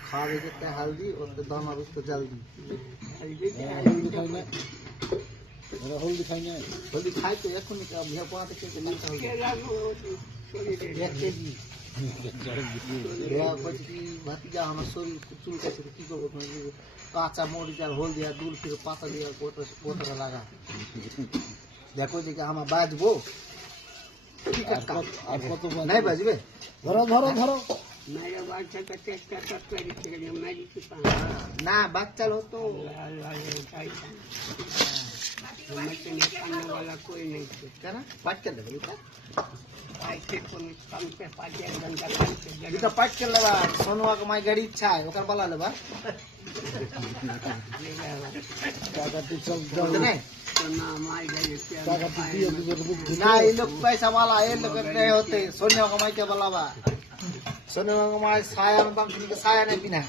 खा देते हल्दी और दाना उसको जल्दी রাহুল দেখাই না हल्दी खाई तो एक भैया पाते के भातीजा हमार शरीर चुल कैसे की करबो काचा मरिच আর হলদি আর দুল ফিরে পাতা দিয়ে কোতরা লাগা দেখো যে আমার বাজবো আর কত নাই বাজবে ধরো ধরো ধরো मेरे बाচ্চা का टेस्ट का पेरी के मेरी की पा না বাচ্চা হতো मुझे नहीं खाने वाला कोई नहीं थे কেন পাট কে দেবে এটা ऐसे कोई कम पे पाजे गंगा पानी से এটা পাট কে লেবা সোনুয়া के माई गाड़ी इच्छा है ओकर वाला लेबा টাকা তো সব দাও বুঝতে নাই तो ना मार गए টাকা তো দিয়ে দিবে ना ये लोग पैसा वाला ये लोग नहीं होते सोनिया कमाई के बलावा सोनिया कमाई साया में बंक के साया नहीं पीना